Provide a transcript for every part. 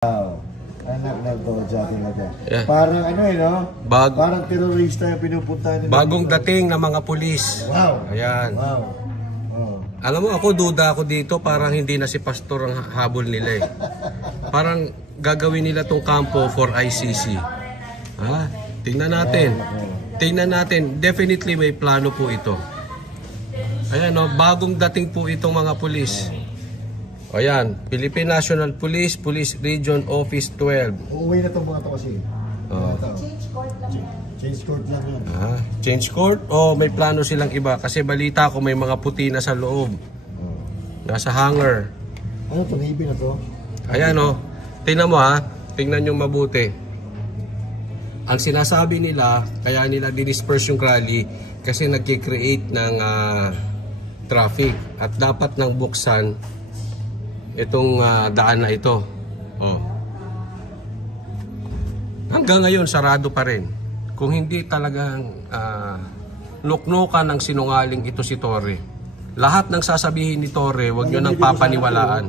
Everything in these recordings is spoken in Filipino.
Wow. Anak na to, Jackie na to. Yeah. Parang ano no? Bag- Parang terorista yung pinupunta nila. Bagong dito. dating ng mga pulis. Wow. Ayan. Wow. Oh. Alam mo, ako duda ako dito, parang hindi na si Pastor ang habol nila eh. Parang gagawin nila tong kampo for ICC. Tingnan natin. Tingnan natin. Definitely may plano po ito. Ayan o, bagong dating po itong mga pulis. Ayan, Philippine National Police, Police Region Office 12. Uuwi na itong mga to kasi. Oh. Change court lang yan. Change court? O may plano silang iba? Kasi balita ko may mga puti na sa loob. Nasa hangar. Ano to? Navy na to? Ayan o. Tingnan mo tingnan nyo mabuti. Ang sinasabi nila, kaya nila disperse yung rally kasi nagkikreate ng traffic at dapat nang buksan itong daan na ito. Hanggang ngayon sarado pa rin. Kung hindi talagang nuknukan ng sinungaling ito si Torre. Lahat ng sasabihin ni Torre, huwag nyo nang papaniwalaan.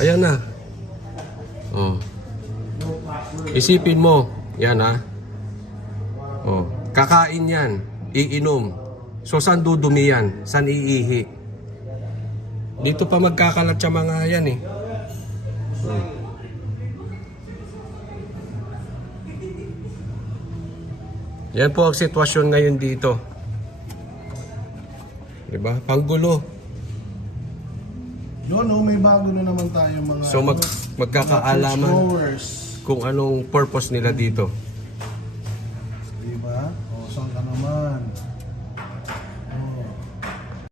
Ayan na. Isipin mo, yan kakain yan, iinom. So saan dudumi yan? Saan iihi? Dito pa magkakalat sa mga yan eh. Yan po ang sitwasyon ngayon dito. Diba? Panggulo. No, may bago na naman tayo mga... So magkakaalaman kung anong purpose nila dito.